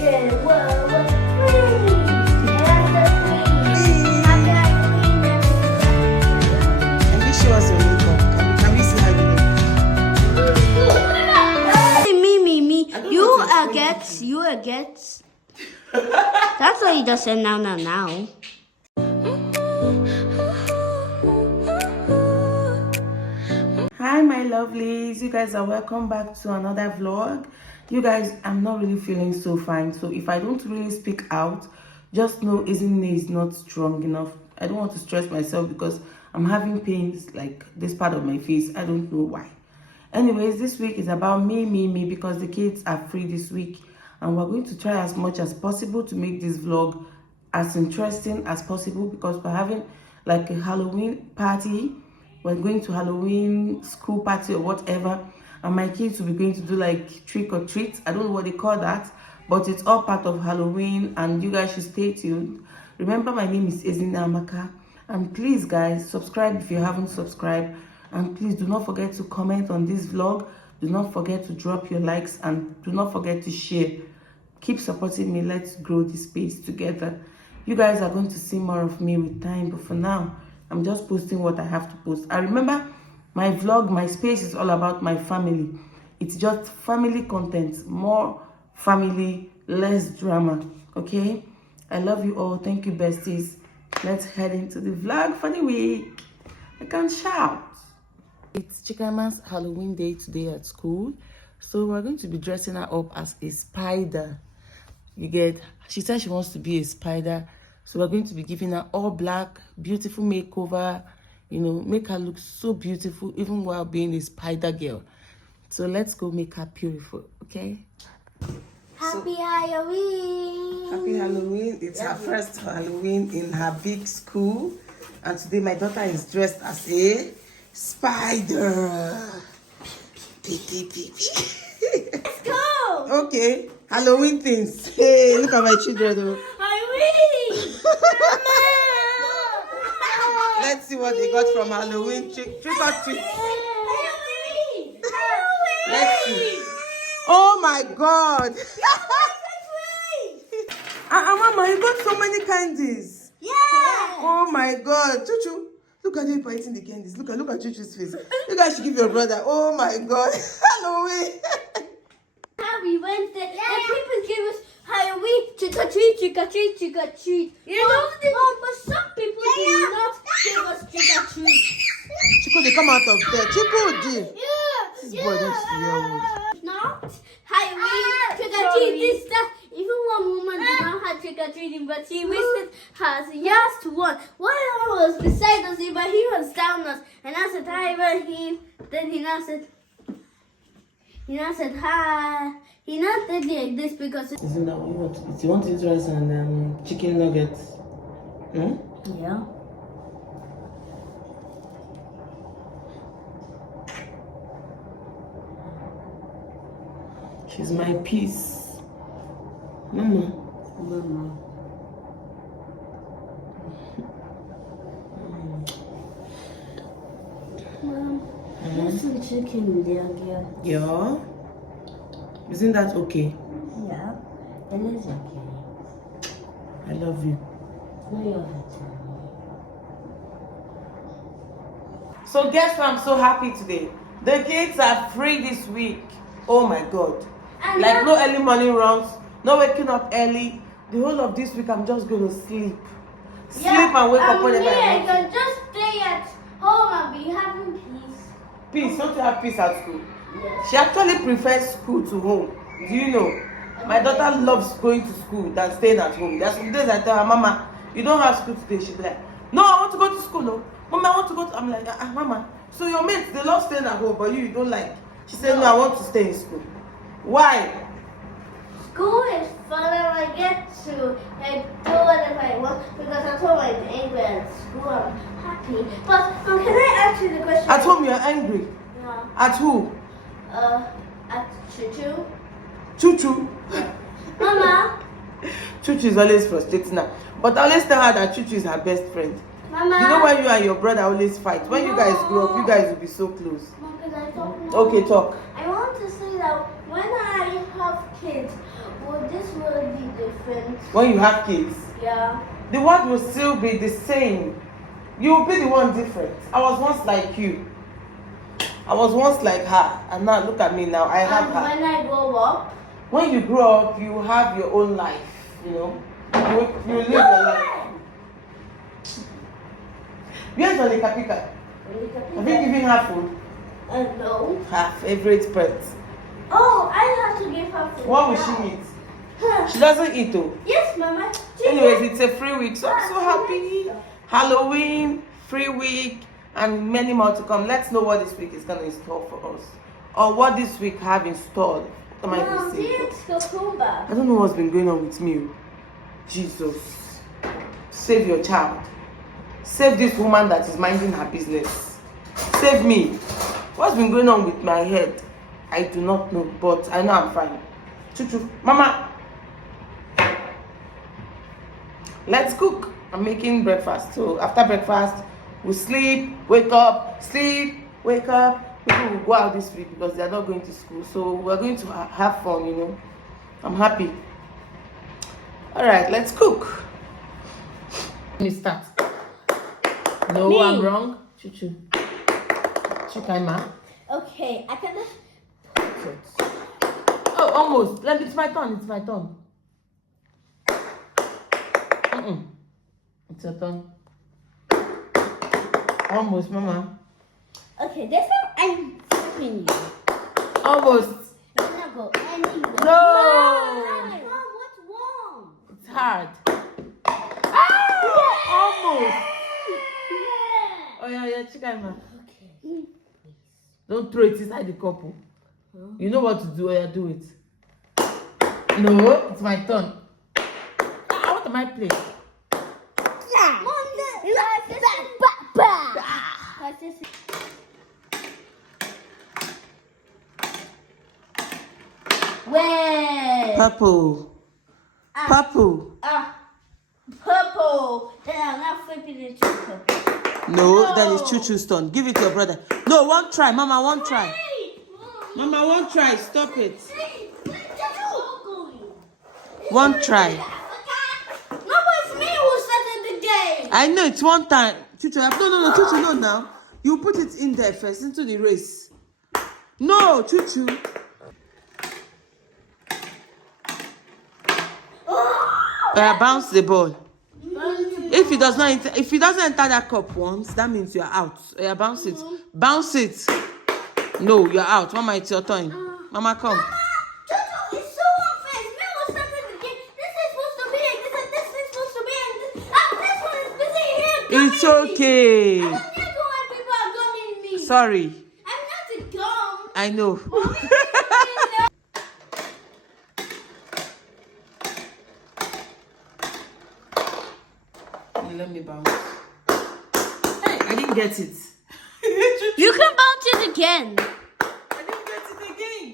chicken. Whoa, whoa. Free. And the free. Happy Halloween, everyone. Can you show us your makeup? Can we see how you look? Me. You want to a gets. You a gets. That's what he just said now. Hi my lovelies, you guys are welcome back to another vlog. You guys, I'm not really feeling so fine, so if I don't really speak out, just know Ezinne is not strong enough. I don't want to stress myself because I'm having pains like this part of my face. I don't know why. Anyways, this week is about me because the kids are free this week and we're going to try as much as possible to make this vlog as interesting as possible because we're having like a Halloween party. We're going to Halloween school party or whatever, and my kids will be going to do like trick or treat. I don't know what they call that, but it's all part of Halloween and you guys should stay tuned. Remember, my name is Ezinne, and please guys, subscribe if you haven't subscribed, and please do not forget to comment on this vlog. Do not forget to drop your likes and do not forget to share. Keep supporting me. Let's grow this space together. You guys are going to see more of me with time, but for now I'm just posting what I have to post. I remember my vlog, my space is all about my family. It's just family content, more family, less drama. Okay, I love you all. Thank you, besties. Let's head into the vlog for the week. I can't shout. It's Chikama's Halloween day today at school, so we're going to be dressing her up as a spider. You get, she said she wants to be a spider, so we're going to be giving her all black, beautiful makeover, you know, make her look so beautiful even while being a spider girl. So let's go make her beautiful, okay? Happy Halloween. Happy Halloween. It's her first Halloween in her big school, and today my daughter is dressed as a spider. Let's go. Okay, Halloween things. Hey, look at my children though. Let's see what they got from Halloween trick or treat. Let's see. Oh my God. Mama, you got so many candies. Yeah. Oh my God. Chuchu, look at you biting the candies. Look at Chuchu's face. You guys should give your brother. Oh my God. Halloween. We went there. Yeah. And people give us Halloween trick or treat. You know this? But some people do not give us trick or treat. Chico, they come out of there. Chico, G. Yeah. This boy don't see Not Halloween trick or treat. This stuff. Even one woman did not have trick or treating, but she wished her yes to one. One was beside us, but he was down us, and I said hi, but then he now said hi. He not did like this because it's... Isn't that what you want to eat? You want to eat rice and chicken nuggets? Hmm? Yeah. She's my peace. Mama. Mom, there's some chicken there, girl. Yeah? Isn't that okay? Yeah, it is okay. I love you. No, you're hurt. So guess what? I'm so happy today. The kids are free this week. Oh my God. And like no early morning runs, no waking up early. The whole of this week I'm just going to sleep. Sleep and wake up whenever I want. I can just stay at home and be having peace. Peace? Don't you have peace at school? Yes. She actually prefers school to home. Do you know? My daughter loves going to school than staying at home. There's some days I tell her, Mama, you don't have school today. She'll be like, no, I want to go to school. No, Mama, I want to go to... I'm like, Mama, so your mates, they love staying at home, but you don't like. She said, no, I want to stay in school. Why? School is fun and I get to do whatever I want because at home I'm angry and at school I'm happy. But can I ask you the question? At home you're angry? Yeah. At who? At Chuchu. Chuchu? Mama. Chuchu is always frustrating her. But I always tell her that Chuchu is her best friend. Mama. You know when you and your brother always fight? When you guys grow up, you guys will be so close. Mom, can I talk now? Okay, talk. I want to say that when I have kids, this will different. When you have kids? Yeah. The word will still be the same. You will be the one different. I was once like you. I was once like her. And now look at me now. I have her. When I grow up? When you grow up, you have your own life, you know. You live your life. Where's Olikapika? Have you given her food? No. Her favorite pet. Oh, I have to give her food. What will she eat? She doesn't eat though. Yes, Mama. Anyways, it's a free week, so I'm so happy. Halloween, free week, and many more to come. Let's know what this week is going to install for us. Or what this week have installed. What am I saying? I don't know what's been going on with me. Jesus. Save your child. Save this woman that is minding her business. Save me. What's been going on with my head? I do not know, but I know I'm fine. Choo-choo. Mama. Let's cook. I'm making breakfast. So after breakfast, we sleep, wake up, sleep, wake up. People will go out this week because they are not going to school. So we're going to have fun, you know. I'm happy. All right, let's cook. Let me start. No, Me. I'm wrong. Choo-choo. Chukaima. Okay, I can just... Oh, almost. It's my turn. It's my turn. It's your turn. Almost, Mama. Okay, this time I'm flipping you. Almost. It's not go anywhere. No. Mom, what's wrong? It's hard. Almost. Oh yeah, Chukaima. Okay. Don't throw it inside the cup. You know what to do. Yeah, do it. No, it's my turn. What am I playing? Yeah. Mom, Where? Purple. Purple. Purple. Then I'm not flipping it to purple. No, then it's Choo-Choo's turn. Give it to your brother. No, one try. Mama, one try. Wait. Mama, one try. Stop it. Wait. One try. No, but it's me who started the game. I know it's one time. Choo-Choo, no, Choo-Choo, no now. You put it in there first, into the race. No, Choo-Choo. Bounce the ball. If it doesn't enter that cup once, that means you are out. Bounce it. Bounce it. No, you're out. Mama, it's your turn. Mama, come. Mama, it's so unfair. It's me who started the game. This is supposed to be it. This is supposed to be it. This one is busy here. It's okay. I don't like it when people are gumming me. Sorry. I'm not a gum. I know. Let me bounce. Hey, I didn't get it. You can bounce it again. I didn't get it again.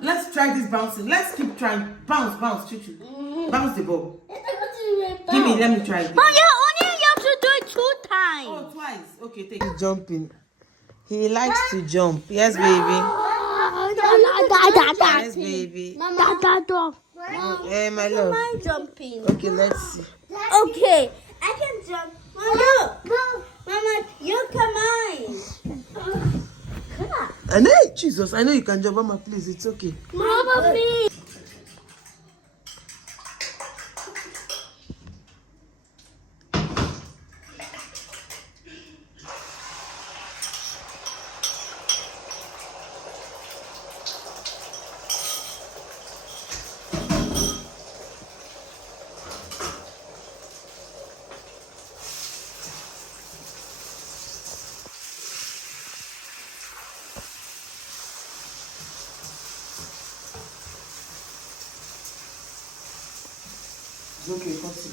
Let's try this bouncing. Let's keep trying. Bounce, Choo-Choo. Bounce the ball. Give me, let me try it. Oh, yeah, only you have to do it 2 times. Oh, twice. Okay, take it. Jumping. He likes to jump. Yes, baby. Yes, baby. Mama. Hey, my love. I'm jumping. Okay, let's see. Okay, I can jump. Mama, you come on. I know, Jesus. I know you can jump, Mama. Please, it's okay. Mama, please. Okay, cut it.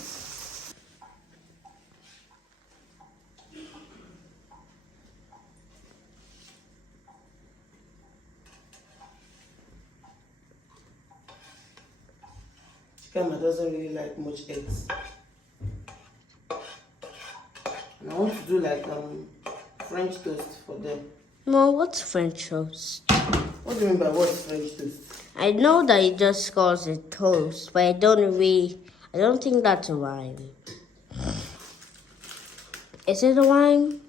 Chikama doesn't really like much eggs. And I want to do like French toast for them. No, what's French toast? What do you mean by what is French toast? I know that it just calls it toast, but I don't think that's a rhyme. Is it a rhyme?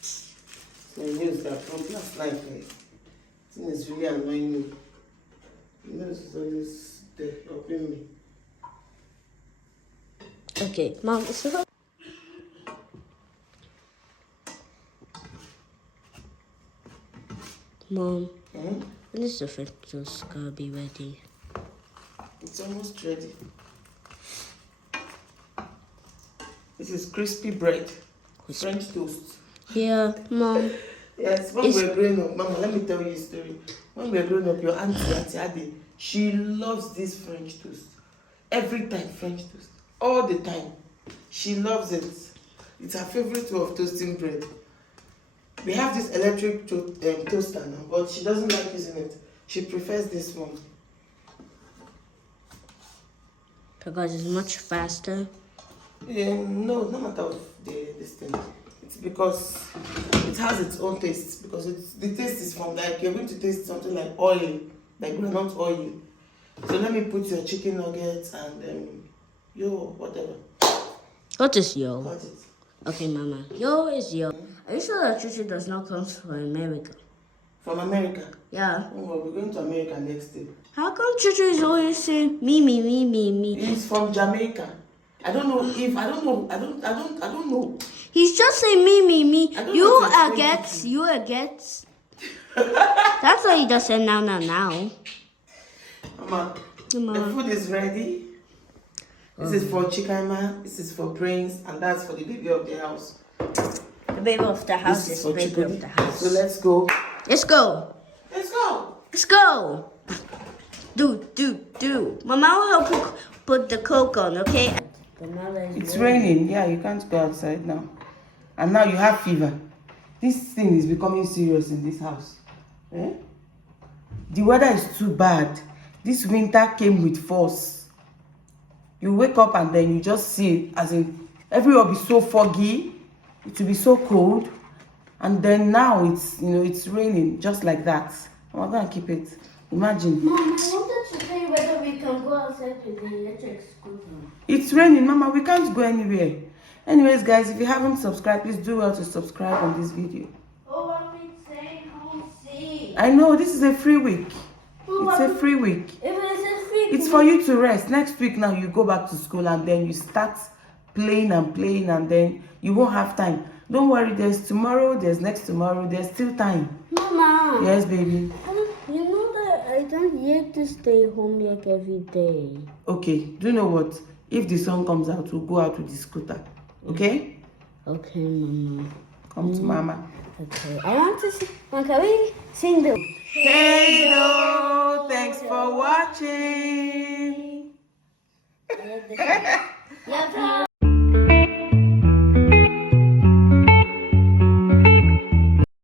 So the news that from last night, thing is really annoying me. The news is always there helping me. Okay, Mom, is it Mom, when is the French toast gonna be ready? It's almost ready. This is crispy bread. French toast. Yeah, Mom. Yes, when we were growing up, Mama, let me tell you a story. When we were growing up, your auntie Ade, she loves this French toast. Every time French toast. All the time. She loves it. It's her favorite way of toasting bread. We have this electric toaster now, but she doesn't like using it. She prefers this one. Because it's much faster. No, no matter this thing. It's because it has its own taste. Because the taste is from like, you're going to taste something like oil, like groundnut oil. So let me put your chicken nuggets and whatever. What is yo? Got it. Okay, Mama. Yo is yo. Are you sure that Chuchu does not come from America? From America? Yeah. Oh, well, we're going to America next day. How come Chuchu is always saying me? He's from Jamaica. I don't know. He's just saying me. I don't You know to are explain you are gets. That's what he just said now. Mama, Mama. the food is ready. This is for Chikama, this is for Prince, and that's for the baby of the house. The baby of the house This is for the baby of the house. So let's go. Let's go. Let's go. Let's go. Do. Mama will help you put the Coke on, okay? It's raining. Yeah, you can't go outside now. And now you have fever. This thing is becoming serious in this house. Eh? The weather is too bad. This winter came with force. You wake up and then you just see it, as in everywhere will be so foggy. It will be so cold. And then now it's raining just like that. I'm gonna keep it. Imagine. Mom, I wanted to tell you whether we can go outside with the electric scooter. It's raining, Mama. We can't go anywhere. Anyways, guys, if you haven't subscribed, please do well to subscribe on this video. Oh, I'm saying home see. I know this is a free week. It's a free week. If it's a free week, It's for you to rest. Next week now you go back to school and then you start playing and then you won't have time. Don't worry, there's tomorrow, there's next tomorrow, there's still time. Mama. Yes, baby. You know that I don't like to stay home like every day. Okay, do you know what? If the sun comes out, we'll go out with the scooter. Okay? Okay, Mama. Come to Mama. Okay. I want to see. Mom, can we sing the... Hey, no, thanks for watching. Yeah,